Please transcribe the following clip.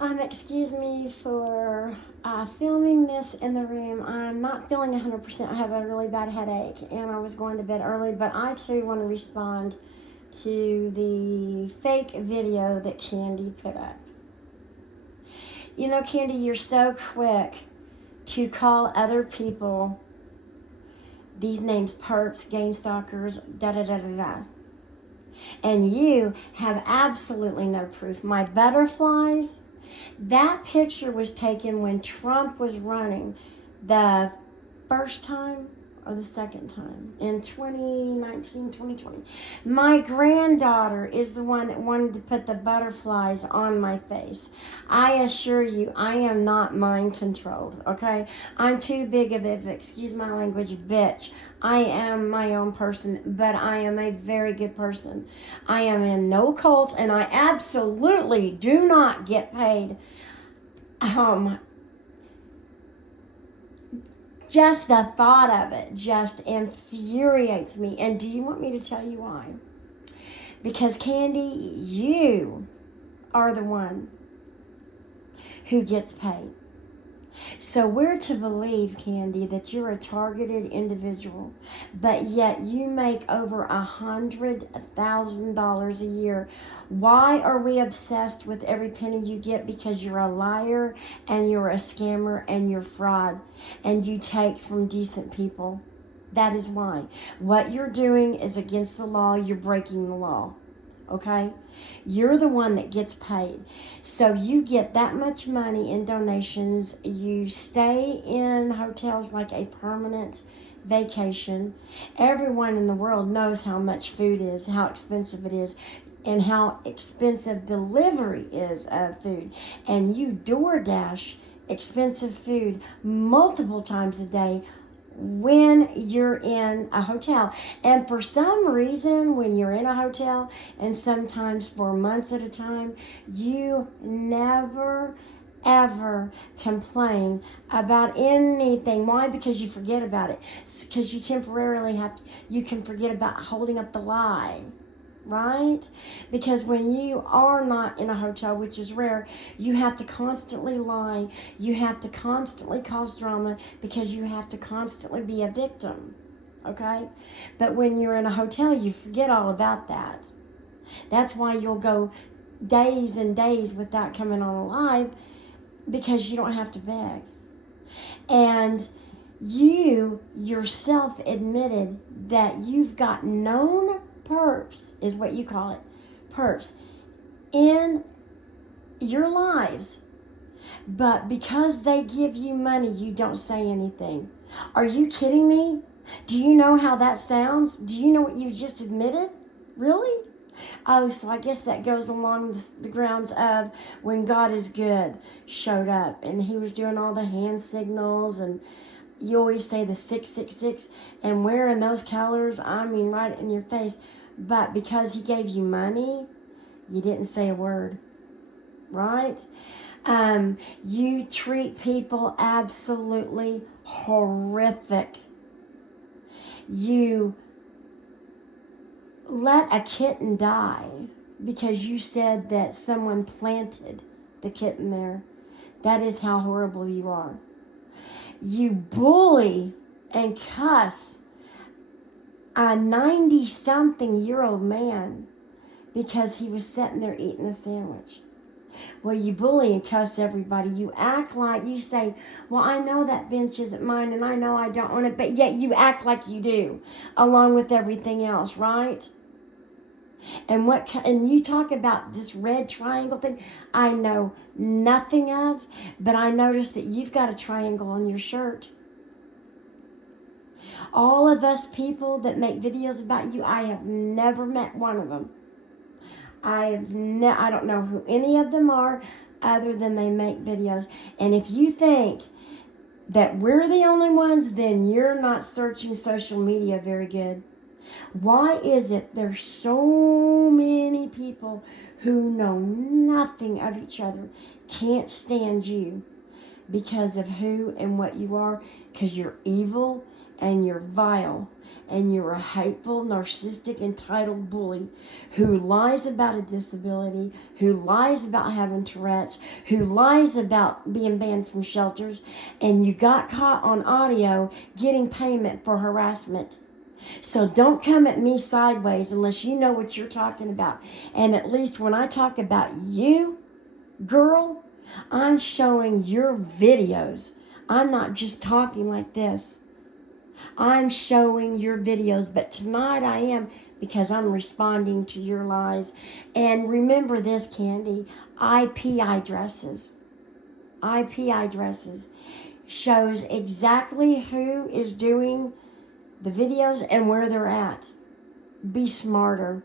Excuse me for filming this in the room. I'm not feeling 100%. I have a really bad headache and I was going to bed early, but I too want to respond to the fake video that Candy put up. You know, Candy, you're so quick to call other people these names: perps, game stalkers, da-da-da-da-da. And you have absolutely no proof. My butterflies, that picture was taken when Trump was running the first time or the second time in 2019, 2020. My granddaughter is the one that wanted to put the butterflies on my face. I assure you, I am not mind controlled, okay? I'm too big of a, excuse my language, bitch. I am my own person, but I am a very good person. I am in no cult, and I absolutely do not get paid. Just the thought of it just infuriates me. And do you want me to tell you why? Because, Candy, you are the one who gets paid. So we're to believe, Candy, that you're a targeted individual, but yet you make over $100,000 a year. Why are we obsessed with every penny you get? Because you're a liar and you're a scammer and you're fraud and you take from decent people. That is why. What you're doing is against the law. You're breaking the law. Okay? You're the one that gets paid. So you get that much money in donations. You stay in hotels like a permanent vacation. Everyone in the world knows how much food is, how expensive it is, and how expensive delivery is of food. And you DoorDash expensive food multiple times a day when you're in a hotel. And for some reason, when you're in a hotel, and sometimes for months at a time, you never ever complain about anything. Why? Because you forget about it. Because you temporarily you can forget about holding up the lie. Right? Because when you are not in a hotel, which is rare, you have to constantly lie. You have to constantly cause drama because you have to constantly be a victim. Okay? But when you're in a hotel, you forget all about that. That's why you'll go days and days without coming on live, because you don't have to beg. And you yourself admitted that you've got known perps, is what you call it, perps, in your lives, but because they give you money, you don't say anything. Are you kidding me? Do you know how that sounds? Do you know what you just admitted? Really? Oh, so I guess that goes along the grounds of when God is good showed up and he was doing all the hand signals, and you always say the 666 and wearing those colors, I mean, right in your face. But because he gave you money, you didn't say a word, right? You treat people absolutely horrific. You let a kitten die because you said that someone planted the kitten there. That is how horrible you are. You bully and cuss a 90-something-year-old man because he was sitting there eating a sandwich. Well, you bully and cuss everybody. You act like, you say, well, I know that bench isn't mine and I know I don't own it, but yet you act like you do, along with everything else, right? And you talk about this red triangle thing I know nothing of, but I noticed that you've got a triangle on your shirt. All of us people that make videos about you, I have never met one of them. I don't know who any of them are other than they make videos. And if you think that we're the only ones, then you're not searching social media very good. Why is it there's so many people who know nothing of each other, can't stand you because of who and what you are? Because you're evil and you're vile, and you're a hateful, narcissistic, entitled bully who lies about a disability, who lies about having Tourette's, who lies about being banned from shelters, and you got caught on audio getting payment for harassment. So don't come at me sideways unless you know what you're talking about. And at least when I talk about you, girl, I'm showing your videos. I'm not just talking like this. I'm showing your videos, but tonight I am, because I'm responding to your lies. And remember this, Candy, IP addresses shows exactly who is doing the videos and where they're at. Be smarter.